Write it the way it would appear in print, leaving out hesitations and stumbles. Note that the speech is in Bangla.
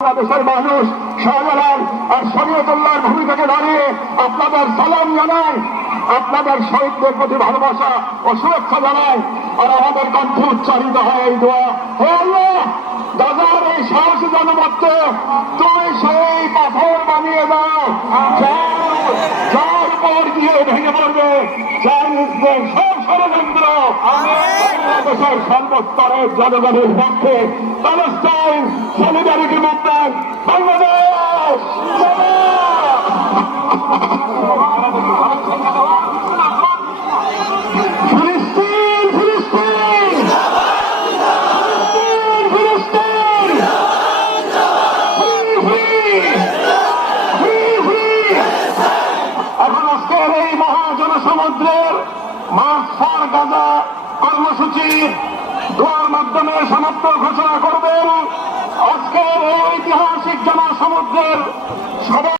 বাংলাদেশের মানুষ শাহজালাল আর শরীয়তুল্লাহর ভূমিকাকে দাঁড়িয়ে আপনাদের সালাম জানাই, আপনাদের শহীদদের প্রতি ভালোবাসা ও শুভেচ্ছা জানাই। আর আমাদের কণ্ঠে উচ্চারিত হয় এই দোয়া, হে আল্লাহ, গাজার এই সাহসী জনপদকে তুমি সেই পাথর বানিয়ে দাও যার উপর দিয়ে ভেঙে পড়বে চাইনিজদের সব ষড়যন্ত্র। বাংলাদেশের সর্বস্তরের জনগণের পক্ষে প্যালেস্টাইন সলিডারিটি মুভমেন্ট বাংলাদেশ। ফিলিস্তিন, ফিলিস্তিন, ফিলিস্তিন, এখন আজকের এই মহাজনসমুদ্রের মার্চ ফর গাজা কর্মসূচির দোয়ার মাধ্যমে সমাপ্ত ঘোষণা করবেন আজকের এই ঐতিহাসিক জনসমুদ্রের সবাই।